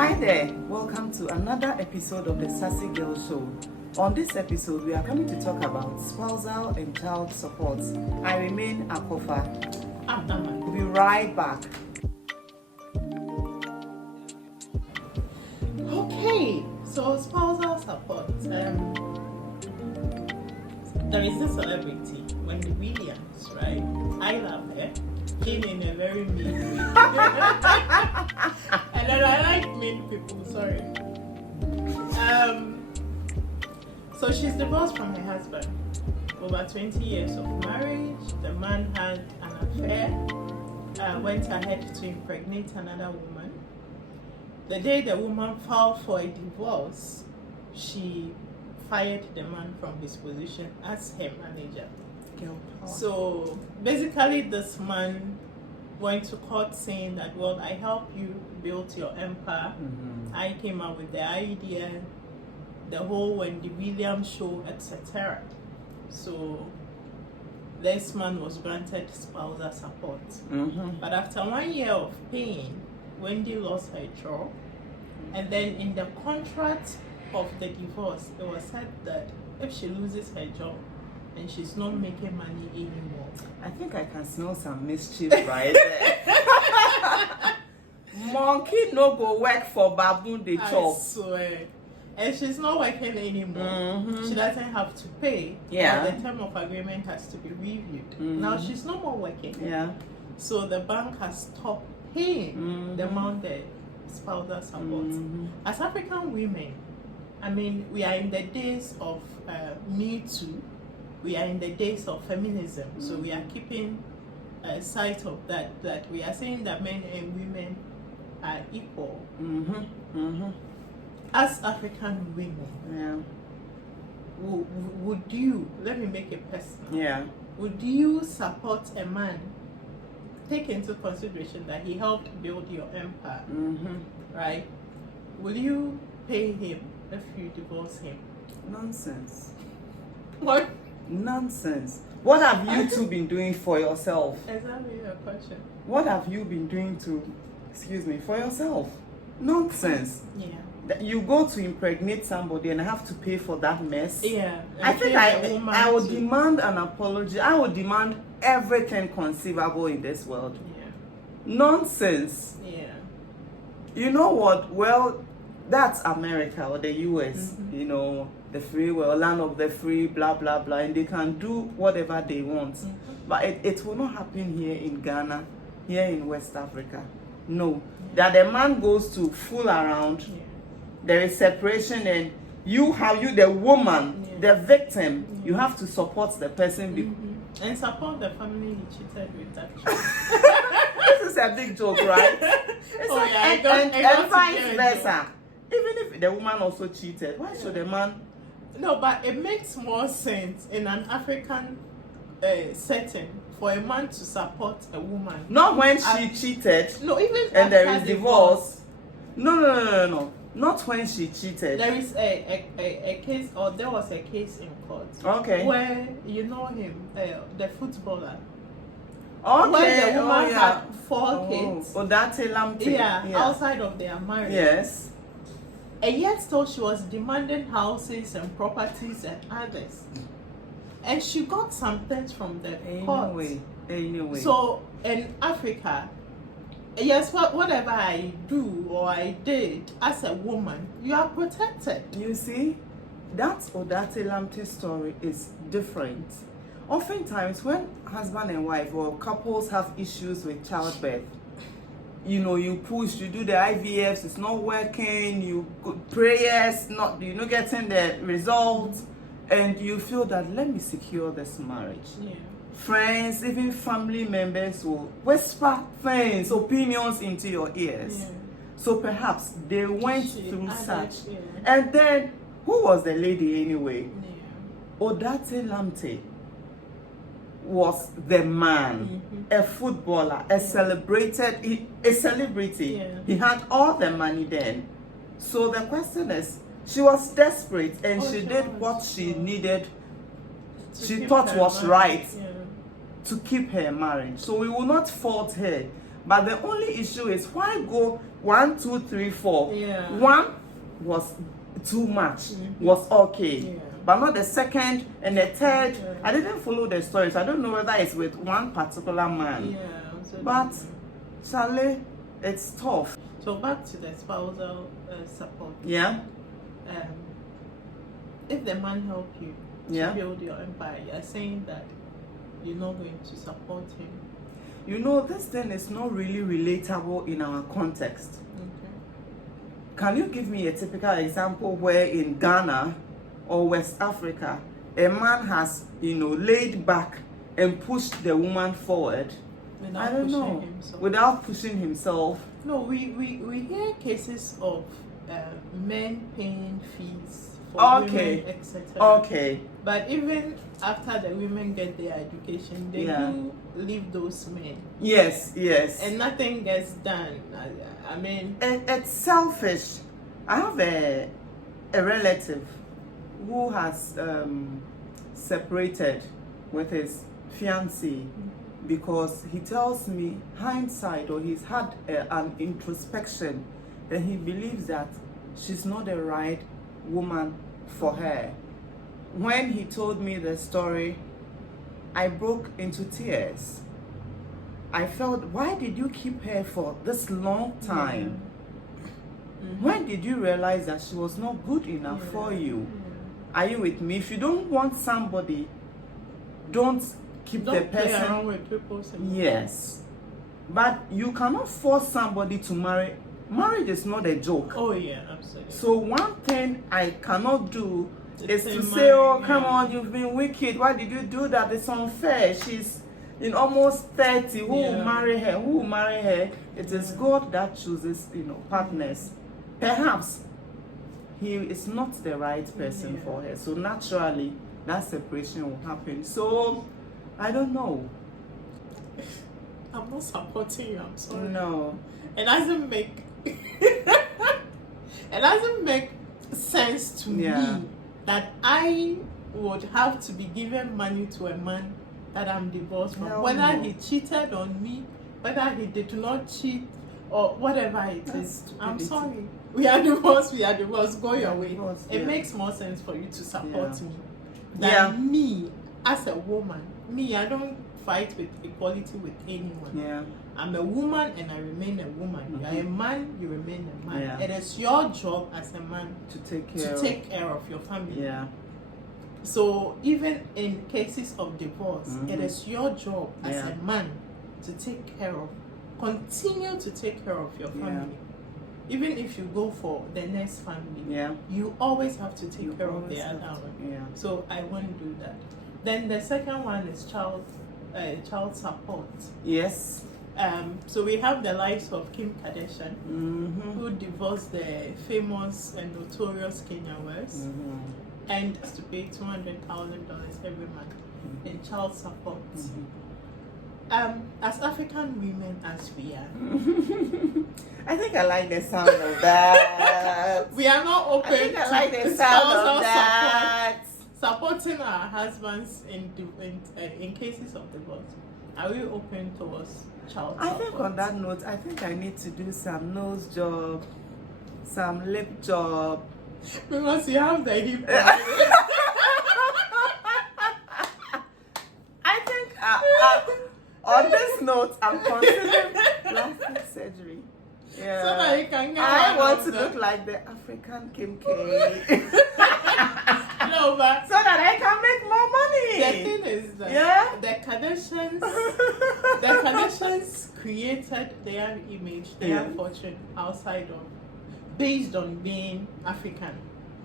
Hi there, welcome to another episode of the Sassy Girl Show. On this episode, we are coming to talk about spousal and child support. I remain Akofa. We'll be right back. Okay, so spousal support. There is this celebrity, Wendy Williams, right? I love her. Came in a very mean way. And then I like mean people, sorry. So she's divorced from her husband. Over 20 years of marriage. The man had an affair, went ahead to impregnate another woman. The day the woman filed for a divorce, she fired the man from his position as her manager. So basically this man went to court saying that, well, I helped you build your empire. I came up with the idea, the whole Wendy Williams show, etc. So this man was granted spousal support. But after 1 year of paying, Wendy lost her job. And then in the contract of the divorce, it was said that if she loses her job, and she's not making money anymore. I think I can smell some mischief right there. Monkey no go work for baboon the chop. I swear. And she's not working anymore. She doesn't have to pay. Yeah. But the term of agreement has to be reviewed. Now she's no more working. Yeah. So the bank has stopped paying the amount the spousal support. As African women, I mean, we are in the days of Me Too. We are in the days of feminism, so we are keeping sight of that we are saying that men and women are equal. As African women, would you, let me make it personal, would you support a man, take into consideration that he helped build your empire, right? Will you pay him if you divorce him? Nonsense. What? Nonsense. What have you two been doing for yourself? Exactly your question. What have you been doing for yourself? Nonsense. Yeah. That you go to impregnate somebody and have to pay for that mess. Yeah. I think I would demand an apology. I would demand everything conceivable in this world. Yeah. Nonsense. Yeah. You know what? Well, that's America or the US, you know, the free world, land of the free, blah, blah, blah, and they can do whatever they want. But it will not happen here in Ghana, here in West Africa. No. That the man goes to fool around, there is separation, and you, the woman, the victim, you have to support the person. And support the family he cheated with, actually. This is a big joke, right? And vice versa. Even if the woman also cheated, why should the man? No, but it makes more sense in an African setting for a man to support a woman. Not when she cheated. No, even and there is divorce. No. Not when she cheated. There is a case, or there was a case in court. Okay. Where you know him, the footballer. Okay. Where the woman had 4 kids. Yeah, outside of their marriage. Yes. And yet still she was demanding houses and properties and others. And she got some things from the court. Anyway. So in Africa, yes, whatever I do or I did as a woman, you are protected. You see, that Odate Lamte story is different. Oftentimes when husband and wife or couples have issues with childbirth, you know, you push, you do the IVFs, it's not working, you prayers, you're not getting the results, and you feel that, let me secure this marriage. Friends, even family members will whisper things, opinions into your ears. So perhaps they went through such. And then, who was the lady anyway? Odate Lamte was the man, a footballer, a celebrity. He had all the money then. So the question is, she was desperate and she did what she needed, she thought was right to keep her marriage. So we will not fault her. But the only issue is why go 1, 2, 3, 4. Yeah. 1 was too much, was okay. Yeah. But not the second and the third. Yeah. I didn't follow the story, so I don't know whether it's with one particular man. Yeah. Absolutely. But Charlie, it's tough. So back to the spousal support. Yeah. If the man help you to Yeah. build your empire, you're saying that you're not going to support him. You know, this thing is not really relatable in our context. Okay. Can you give me a typical example where in Ghana or West Africa, a man has, laid back and pushed the woman forward? Without I don't pushing know. himself. Without pushing himself. No, we hear cases of men paying fees for Okay. women, etc. Okay. But even after the women get their education, they Yeah. do leave those men, Yes, yes. and nothing gets done. I mean, It's selfish. I have a relative who has separated with his fiancée because he tells me hindsight, or he's had an introspection, that he believes that she's not the right woman for her. When he told me the story, I broke into tears. I felt, why did you keep her for this long time? When did you realize that she was not good enough for you? Are you with me? If you don't want somebody, don't keep the don't play person. around with people's emotions. Yes. But you cannot force somebody to marry. Marriage is not a joke. Oh yeah, absolutely. So one thing I cannot do is It's to a say, marriage, oh, come yeah. on, you've been wicked. Why did you do that? It's unfair. She's in almost 30. Who will Yeah. marry her? Who will marry her? It is God that chooses, partners. Perhaps he is not the right person Yeah. for her. So naturally, that separation will happen. So, I don't know. I'm not supporting you. I'm sorry. No. It doesn't make it doesn't make sense to Yeah. me that I would have to be given money to a man that I'm divorced from, Hell whether no. he cheated on me, whether he did not cheat, or whatever it That's is. I'm stupidity. sorry. We are divorced. Go your way. Divorced, It yeah. makes more sense for you to support Yeah. me than Yeah. me as a woman. Me, I don't fight with equality with anyone. Yeah. I'm a woman and I remain a woman. You are a man, you remain a man. Yeah. It is your job as a man To take to care of. take care of your family. Yeah. So even in cases of divorce, it is your job as Yeah. a man to take care of, continue to take care of your family. Even if you go for the next family, Yeah. you always have to take You care of always the have other to, one. yeah. So I won't do that. Then the second one is child support. Yes. So we have the lives of Kim Kardeshian, Mm-hmm. who divorced the famous and notorious Kenya West, and has to pay $200,000 every month in child support. As African women as we are, I think I like the sound of that. we are not open I think I to like the sound spousal of that. supporting our husbands in cases of divorce. Are we open towards child I support? think on that note, I think I need to do some nose job, some lip job. Because you have the hip. I think on this note, I'm considering plastic surgery. Yeah. So that you can get I one want of to them. look like the African Kim K. No, but so that I can make more the money. thing is that Yeah? the Kardashians created their image, their Yeah. fortune outside of, based on being African.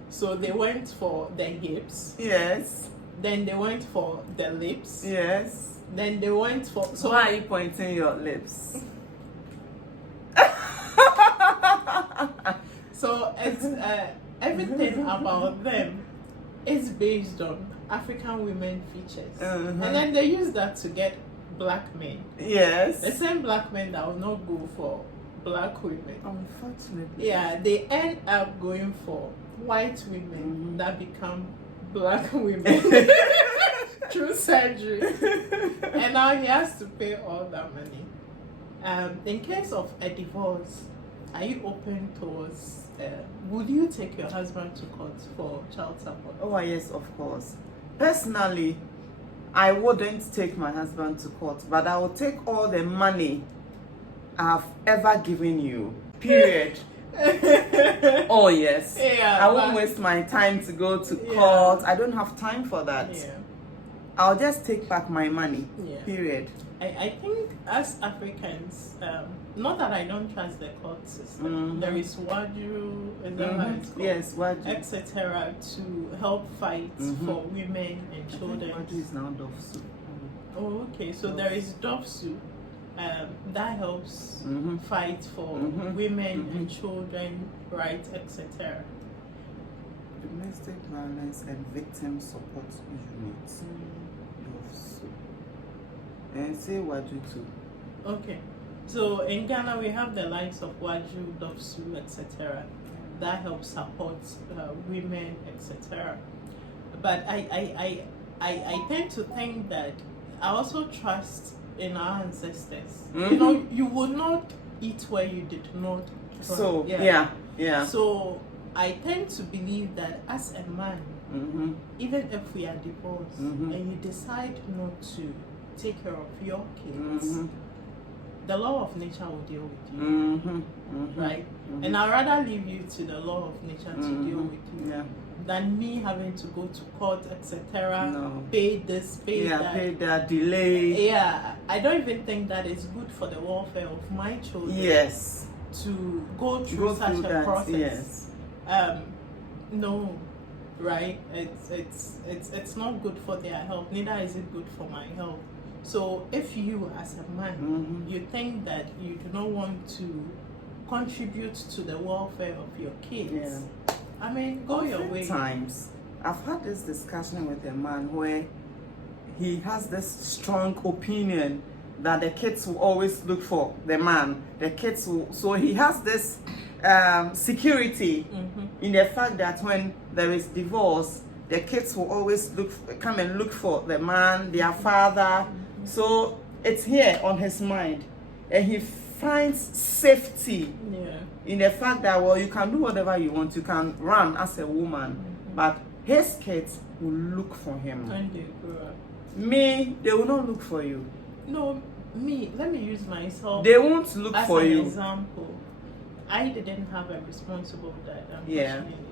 So they went for the hips, Yes. then they went for the lips, Yes. then they went for. So why are you pointing your lips? So it's everything about them is based on African women features, and then they use that to get black men. Yes. The same black men that will not go for black women. Unfortunately. Yeah, they end up going for white women that become black women through surgery, and now he has to pay all that money. In case of a divorce, are you open towards? Would you take your husband to court for child support? Oh yes, of course. Personally, I wouldn't take my husband to court, but I will take all the money I've ever given you. Period. Oh yes. Yeah, I won't waste my time to go to court. I don't have time for that. Yeah. I'll just take back my money. Yeah. Period. I think as Africans, not that I don't trust the court system. There is Waju, is that how it's called? Yes, Waju. Etc. to help fight for women and children. Waju is now Dofsu. Oh, okay. So there is Dofsu that helps fight for women and children rights, etc. Domestic violence and victim support units. Dofsu. And say Waju too. Okay. So in Ghana we have the likes of Waju, Dofsu, etc. that help support women, etc. But I tend to think that I also trust in our ancestors. You know, you would not eat where you did not plant. So yeah. So I tend to believe that as a man, even if we are divorced and you decide not to take care of your kids, the law of nature will deal with you, right? And I'd rather leave you to the law of nature to deal with you than me having to go to court, etc. No. Pay this, pay that. Pay that, delay. Yeah, I don't even think that is good for the welfare of my children. Yes. To go through such a process. Yes. No, right? It's not good for their health. Neither is it good for my health. So if you as a man, you think that you do not want to contribute to the welfare of your kids, I mean, go your way. Sometimes I've had this discussion with a man where he has this strong opinion that the kids will always look for the man. The kids will, so he has this security in the fact that when there is divorce, the kids will always come and look for the man, their father. So it's here on his mind, and he finds safety in the fact that, well, you can do whatever you want, you can run as a woman, but his kids will look for him. And they grow up. Me, they will not look for you. No, me, let me use myself. They won't look as for an you. example. I didn't have a responsible dad, Yeah. unfortunately.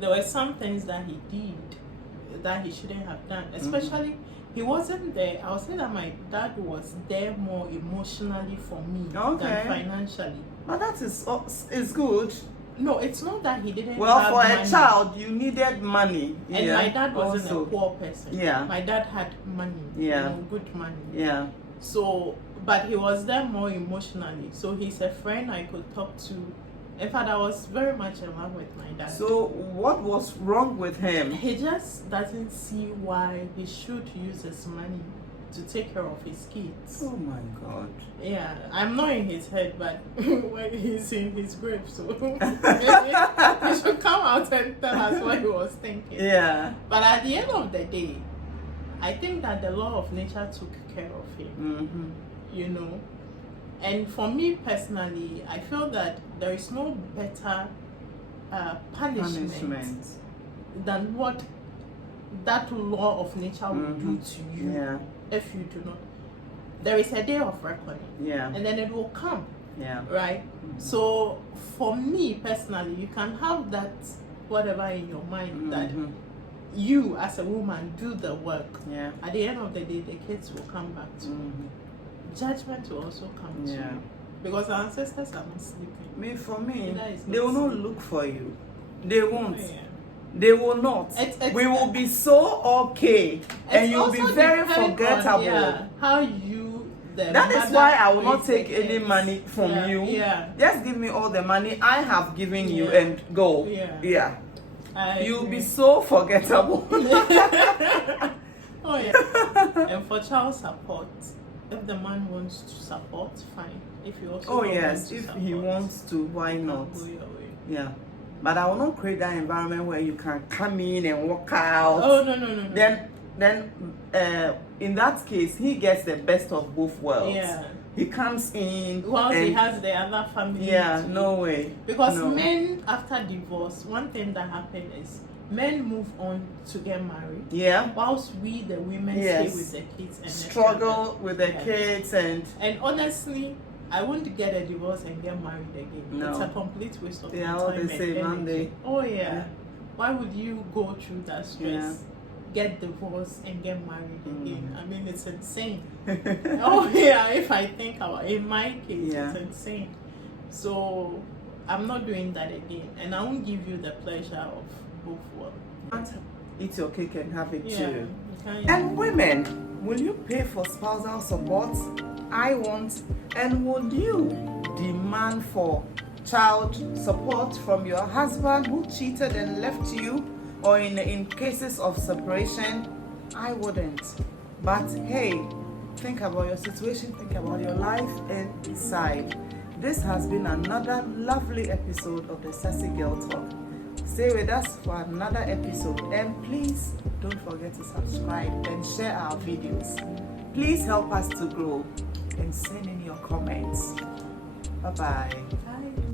There were some things that he did that he shouldn't have done, especially he wasn't there. I would say that my dad was there more emotionally for me than financially. But that is good. No, it's not that he didn't Well, have for money. a child, you needed money. And my dad wasn't also a poor person. Yeah. My dad had money. Yeah. You know, good money. Yeah. So, but he was there more emotionally. So he's a friend I could talk to. In fact, I was very much in love with my dad. So what was wrong with him? He just doesn't see why he should use his money to take care of his kids. Oh my God. Yeah, I'm not in his head, but when he's in his grave, so he should come out and tell us what he was thinking. Yeah. But at the end of the day, I think that the law of nature took care of him. You know, and for me personally, I feel that there is no better punishment than what that law of nature will do to you if you do not. There is a day of reckoning, and then it will come, right? So for me personally, you can have that whatever in your mind that you as a woman do the work. At the end of the day, the kids will come back to you. Judgment will also come to you because our ancestors are not sleeping. For me, not they will not look for you. They won't. They will not. We will be so okay, and you'll be very forgettable. On, how you. That is why I will not take any money from you. Just give me all the money I have given you and go. You'll be so forgettable. And for child support, if the man wants to support, fine. If he also if he wants to, why not? Go your way. Yeah. But I will not create that environment where you can come in and walk out. Oh no. Then in that case, he gets the best of both worlds. he comes in Whilst he and has the other family. yeah, to- no way. Because No. men, after divorce, one thing that happened is men move on to get married. Yeah, Whilst we, the women, Yes. stay with the kids and the struggle children. with the Yeah. kids and And honestly, I wouldn't get a divorce and get married again. No. It's a complete waste of They my are all time the and same, aren't energy. they? Oh yeah. Yeah. Why would you go through that stress? Yeah. Get divorced and get married again? Mm. I mean, it's insane. Oh yeah, if I think about in my case, Yeah. it's insane. So I'm not doing that again, and I won't give you the pleasure of both worlds. eat your cake and have it Yeah, too. you can. And women, will you pay for spousal support? I won't. And would you demand for child support from your husband who cheated and left you? Or in cases of separation? I wouldn't. But hey, think about your situation, think about your life, and decide. This has been another lovely episode of the Sassy Girl Talk. Stay with us for another episode, and please don't forget to subscribe and share our videos. Please help us to grow and send in your comments. Bye-bye. Bye.